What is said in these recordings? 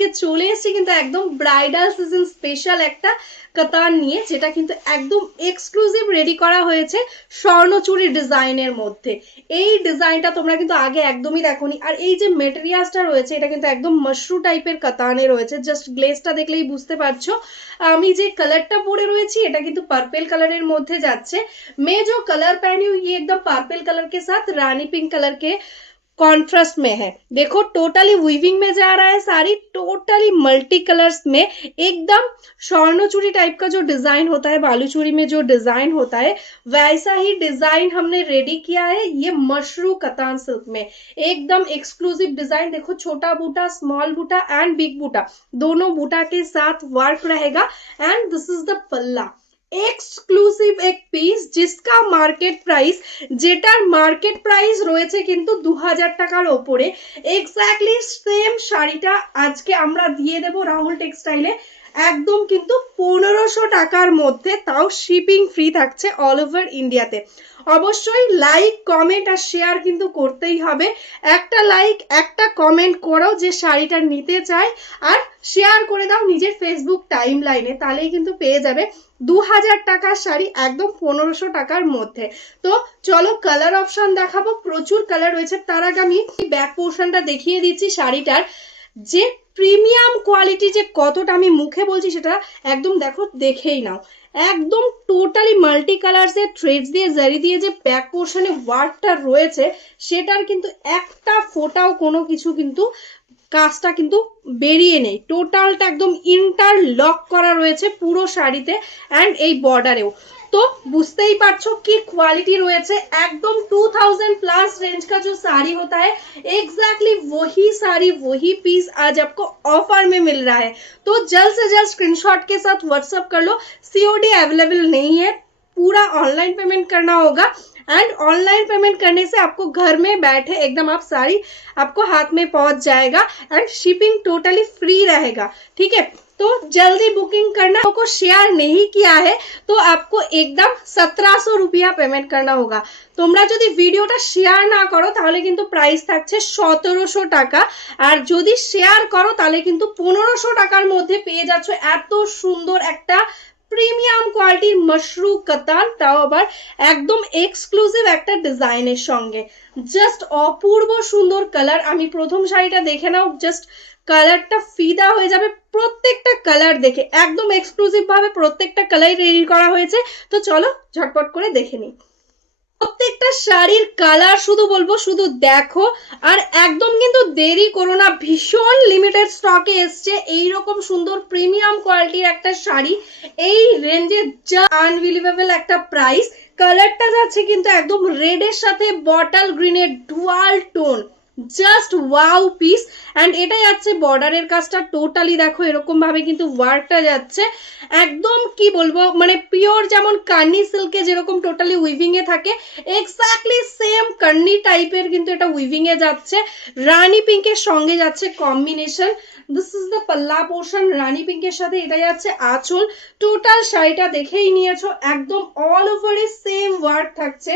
আজকে চলে এসেছি কিন্তু একদম ব্রাইডাল সিজন স্পেশাল একটা কাতান নিয়ে, যেটা কিন্তু একদম এক্সক্লুসিভ রেডি করা হয়েছে স্বর্ণচুরি ডিজাইনের মধ্যে। এই ডিজাইনটা তোমরা কিন্তু আগে একদমই দেখোনি। আর এই যে মেটেরিয়ালসটা রয়েছে এটা কিন্তু একদম মাশরু টাইপের কাতানে রয়েছে, জাস্ট গ্লেজটা দেখলেই বুঝতে পারছো। আমি যে কালারটা পরে রয়েছি এটা কিন্তু পার্পল কালারের মধ্যে যাচ্ছে। मैं जो कलर पहनी हुई ये एकदम पर्पल कलर के साथ रानी पिंक कलर के कॉन्ट्रास्ट में है। देखो टोटली वीविंग में जा रहा है साड़ी, टोटली मल्टी कलर्स में, एकदम स्वर्णचूड़ी टाइप का जो डिजाइन होता है, बालूचूड़ी में जो डिजाइन होता है वैसा ही डिजाइन हमने रेडी किया है ये मशरू कतान सिल्क में। एकदम एक्सक्लूसिव डिजाइन। देखो छोटा बूटा, स्मॉल बूटा एंड बिग बूटा, दोनों बूटा के साथ वर्क रहेगा। एंड दिस इज द पल्ला, এক্সক্লুসিভ এক পিস जिसका মার্কেট প্রাইস, যেটার মার্কেট প্রাইস রয়েছে কিন্তু 2000 টাকার উপরে। এক্স্যাক্টলি সেম শাড়িটা আজকে আমরা দিয়ে দেব রাহুল টেক্সটাইলে একদম কিন্তু 1500 টাকার মধ্যে, তাও শিপিং ফ্রি থাকছে অল ওভার ইন্ডিয়াতে। অবশ্যই লাইক কমেন্ট আর শেয়ার কিন্তু করতেই হবে। একটা লাইক একটা কমেন্ট করো যে শাড়িটা নিতে চাই, আর শেয়ার করে দাও নিজের ফেসবুক টাইম লাইনে, তাহলেই কিন্তু পেয়ে যাবে 2000 টাকার শাড়ি একদম 1500 টাকার মধ্যে। তো চলো কালার অপশন দেখাবো, প্রচুর কালার রয়েছে। তার আগে আমি ব্যাক পোর্শনটা দেখিয়ে দিচ্ছি শাড়িটার, যে প্রিমিয়াম কোয়ালিটি যে কতটা আমি মুখে বলছি সেটা একদম দেখো, দেখেই নাও। একদম টোটালি মাল্টি কালার এর থ্রেডস দিয়ে জারি দিয়ে যে ব্যাক পোর্শনে ওয়ার্কটা রয়েছে সেটার কিন্তু একটা ফোটাও কোনো কিছু কিন্তু কাজটা কিন্তু বেরিয়ে নেই। টোটালটা একদম ইন্টারলক করা রয়েছে পুরো শাড়িতে এন্ড এই বর্ডারেও। तो बुझते ही पारछो कि क्वालिटी रयेछे एकदम 2000 प्लस रेंज का जो साड़ी होता है एग्जैक्टली वही साड़ी वही पीस आज आपको ऑफर में मिल रहा है। तो जल्द से जल्द स्क्रीनशॉट के साथ व्हाट्सएप कर लो। सीओडी अवेलेबल नहीं है, पूरा ऑनलाइन पेमेंट करना होगा। एंड ऑनलाइन पेमेंट करने से आपको घर में बैठे एकदम आप साड़ी आपको हाथ में पहुंच जाएगा एंड शिपिंग टोटली फ्री रहेगा। ठीक है, तो जल्दी बुकिंग करना। को शेयर नहीं किया है तो आपको एकदम 1700 रुपया पेमेंट करना होगा। তোমরা যদি ভিডিওটা শেয়ার না করো তাহলে কিন্তু প্রাইস থাকছে 1700 টাকা, আর যদি শেয়ার করো তাহলে কিন্তু 1500 টাকার মধ্যে পেয়ে যাচ্ছ এত সুন্দর একটা প্রিমিয়াম কোয়ালিটির মশরু কাতান, তাও আবার একদম এক্সক্লুসিভ একটা ডিজাইনের সঙ্গে। জাস্ট অপূর্ব সুন্দর কালার। আমি প্রথম শাড়িটা দেখে নাও, জাস্ট কালারটা ফিদা হয়ে যাবে প্রত্যেকটা কালার দেখে। একদম এক্সক্লুসিভ ভাবে প্রত্যেকটা কালার রেডি করা হয়েছে। তো চলো ঝটপট করে দেখে নিই প্রত্যেকটা শাড়ির কালার। শুধু বলবো শুধু দেখো, আর একদম কিন্তু দেরি করো না, ভীষণ লিমিটেড স্টকে এসছে এইরকম সুন্দর প্রিমিয়াম কোয়ালিটির একটা শাড়ি এই রেঞ্জে, যা আনবিলিভেবল একটা প্রাইস। কালারটা যাচ্ছে কিন্তু একদম রেডের সাথে বটল গ্রিনের dual tone, just wow piece. And এটাই যাচ্ছে বর্ডারের কাজটা টোটালি দেখো এরকম ভাবে কিন্তু ওয়ার্কটা যাচ্ছে একদম কি বলবো, মানে পিওর যেমন কার্নি সিল্কে যেরকম টোটালি উইভিং এ থাকে এক্স্যাক্টলি সেম কার্নি টাইপের কিন্তু এটা উইভিং এ যাচ্ছে। রানী পিঙ্কের সঙ্গে যাচ্ছে কম্বিনেশন। দিস ইজ দ্য পাল্লা পোর্শন, রানী পিঙ্কের সাথে এটা যাচ্ছে আঁচল। টোটাল শাড়িটা দেখেই নিয়েছো একদম অল ওভার सेम वर्क থাকছে।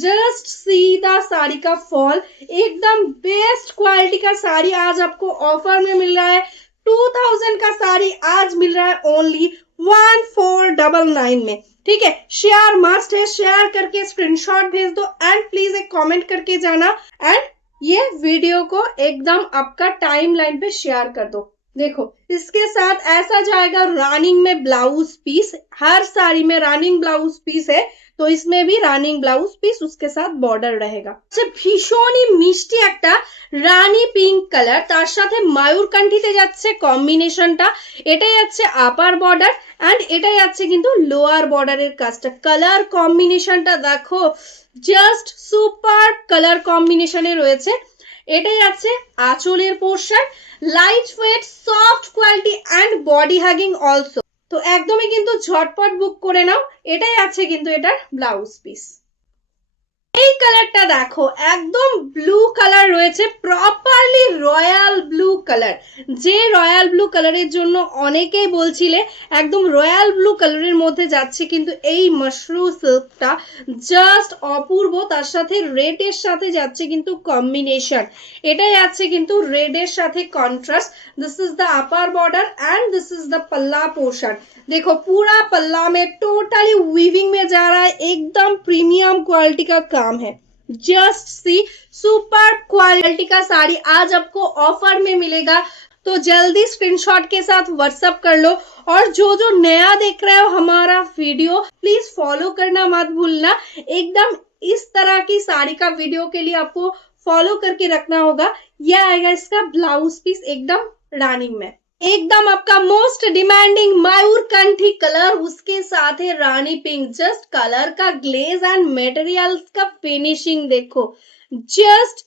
जस्ट सी द साड़ी का फॉल, एकदम बेस्ट क्वालिटी का साड़ी आज आपको ऑफर में मिल रहा है। 2000 का साड़ी आज मिल रहा है ओनली 1499 में। ठीक है, शेयर मस्ट है, शेयर करके स्क्रीनशॉट भेज दो एंड प्लीज एक कमेंट करके जाना एंड ये वीडियो को एकदम आपका टाइमलाइन पे शेयर कर दो। देखो इसके साथ ऐसा जाएगा रनिंग में ब्लाउज पीस, हर साड़ी में रनिंग ब्लाउज पीस है, तो इसमें भी रनिंग ब्लाउज पीस उसके साथ बॉर्डर रहेगा। अच्छा भीषण ही मिष्टी একটা রানী পিঙ্ক কালার, তার সাথে ময়ূরকান্ঠিতে যাচ্ছে কম্বিনেশনটা। এটাই যাচ্ছে আপার বর্ডার এন্ড এটাই যাচ্ছে কিন্তু লোয়ার বর্ডারের কাজটা। কালার কম্বিনেশনটা দেখো জাস্ট সুপার কালার কম্বিনেশনে রয়েছে। এটাই আছে আঁচলের portion, light weight soft quality and body hugging also. তো একদমই কিন্তু ঝটপট বুক করে নাও। এটাই আছে কিন্তু এটার ব্লাউজ পিস। এই কালারটা দেখো একদম ব্লু কালার রয়েছে, প্রপারলি রয়্যাল ব্লু কালার। যে রয়্যাল ব্লু কালারের জন্য অনেকেই বলছিলে, একদম রয়্যাল ব্লু কালারের মধ্যে যাচ্ছে কিন্তু এই মাশরুম সিল্কটা, জাস্ট অপূর্ব। তার সাথে রেড এর সাথে যাচ্ছে কিন্তু কম্বিনেশন, এটাই যাচ্ছে কিন্তু রেড এর সাথে contrast. This is the upper border and this is the पल्ला पोर्शन। देखो पूरा पल्ला में टोटली वीविंग में जा रहा है, एकदम प्रीमियम क्वालिटी का काम है। जस्ट सी, सुपर क्वालिटी का साड़ी आज आपको ऑफर में मिलेगा, तो जल्दी स्क्रीनशॉट के साथ व्हाट्सएप कर लो। और जो जो नया देख रहे हो हमारा वीडियो, प्लीज फॉलो करना मत भूलना। एकदम इस तरह की साड़ी का वीडियो के लिए आपको फॉलो करके रखना होगा। यह आएगा इसका ब्लाउज पीस एकदम रानी में, एकदम आपका मोस्ट डिमांडिंग मयूर कंठी कलर, उसके साथ है रानी पिंक। जस्ट कलर का ग्लेज एंड मटेरियल का फिनिशिंग देखो, जस्ट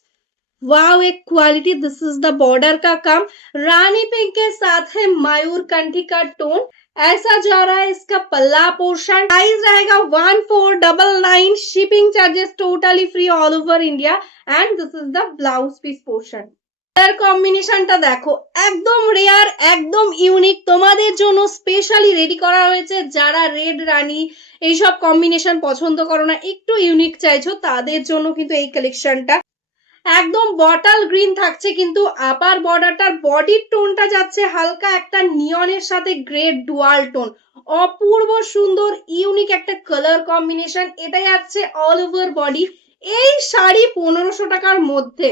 वाव, एक quality. This is the border का काम, रानी पिंक के साथ है मयूर कंठी का टोन। ऐसा जा रहा है इसका पल्ला पोर्शन। प्राइस रहेगा 1499, shipping charges totally free all over India. And this is the blouse piece portion. Colour কম্বিনেশনটা দেখো একদম রেয়ার, একদম ইউনিক, তোমাদের জন্য স্পেশালি রেডি করা হয়েছে। যারা রেড রানী এইসব কম্বিনেশন পছন্দ করো না, একটু ইউনিক চাইছো, তাদের জন্য কিন্তু এই কালেকশনটা। একদম বটল গ্রিন থাকছে কিন্তু আপার বর্ডারটার বডির টোনটা যাচ্ছে হালকা একটা নিয়নের সাথে গ্রে ডুয়াল টোন, অপূর্ব সুন্দর ইউনিক একটা কালার কম্বিনেশন। এটা যাচ্ছে অল ওভার বডি। এই শাড়ি 1500 টাকার মধ্যে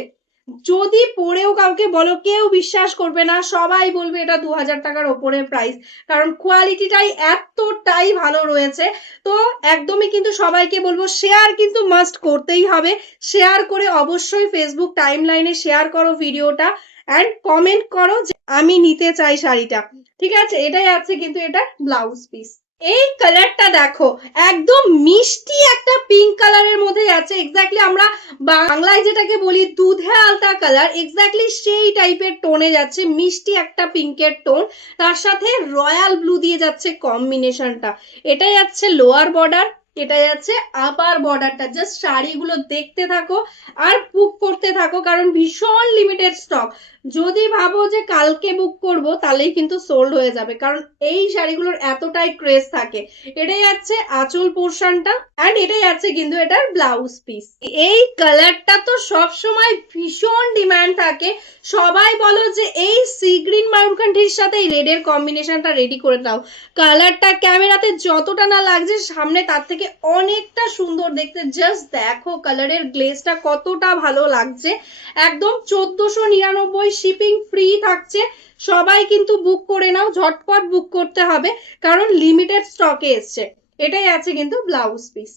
যদি পরেও কাউকে বলো, কেউ বিশ্বাস করবে না, সবাই বলবে এটা 2000 টাকার ওপরে প্রাইস, কারণ কোয়ালিটিটাই এতটাই ভালো রয়েছে। তো একদমই কিন্তু সবাইকে বলবো শেয়ার কিন্তু মাস্ট করতেই হবে। শেয়ার করে অবশ্যই ফেসবুক টাইমলাইনে শেয়ার করো ভিডিওটা, এন্ড কমেন্ট করো যে আমি নিতে চাই শাড়িটা, ঠিক আছে। এটাই আছে কিন্তু এটা ব্লাউজ পিস। এই কালারটা দেখো একদম মিষ্টি একটা পিঙ্ক কালারের মধ্যে যাচ্ছে, এক্স্যাক্টলি আমরা বাংলায় যেটাকে বলি দুধে আলতা কালার, এক্স্যাক্টলি সেই টাইপের টোনে যাচ্ছে, মিষ্টি একটা পিঙ্কের টোন, তার সাথে রয়্যাল ব্লু দিয়ে যাচ্ছে কম্বিনেশনটা। এটা যাচ্ছে লোয়ার বর্ডার, এটা যাচ্ছে আপার বর্ডারটা। জাস্ট শাড়িগুলো দেখতে থাকো আর বুক করতে থাকো, কারণ ভীষণ লিমিটেড স্টক। যদি ভাবো যে কালকে বুক করব, তাহলেই কিন্তু সোল্ড হয়ে যাবে, কারণ এই শাড়িগুলোর এতটাই ক্রেজ থাকে। এটাই যাচ্ছে আঁচল পোর্শনটা, এন্ড এটাই যাচ্ছে কিন্তু এটার ব্লাউজ পিস। এই কালারটা তো সব সময় ভীষণ ডিমান্ড থাকে, সবাই বলো যে এই সি গ্রিন ময়ূরকণ্ঠীর সাথে এই রেডের কম্বিনেশনটা রেডি করে দাও। কালারটা ক্যামেরাতে যতটা না লাগছে, সামনে তার থেকে অনেকটা সুন্দর দেখতে। জাস্ট দেখো কালারের গ্লেজটা কতটা ভালো লাগছে। একদম 1499, শিপিং ফ্রি থাকছে। সবাই কিন্তু বুক করে নাও, ঝটপট বুক করতে হবে, কারণ লিমিটেড স্টকে এসছে। এটাই আছে কিন্তু ব্লাউজ পিস।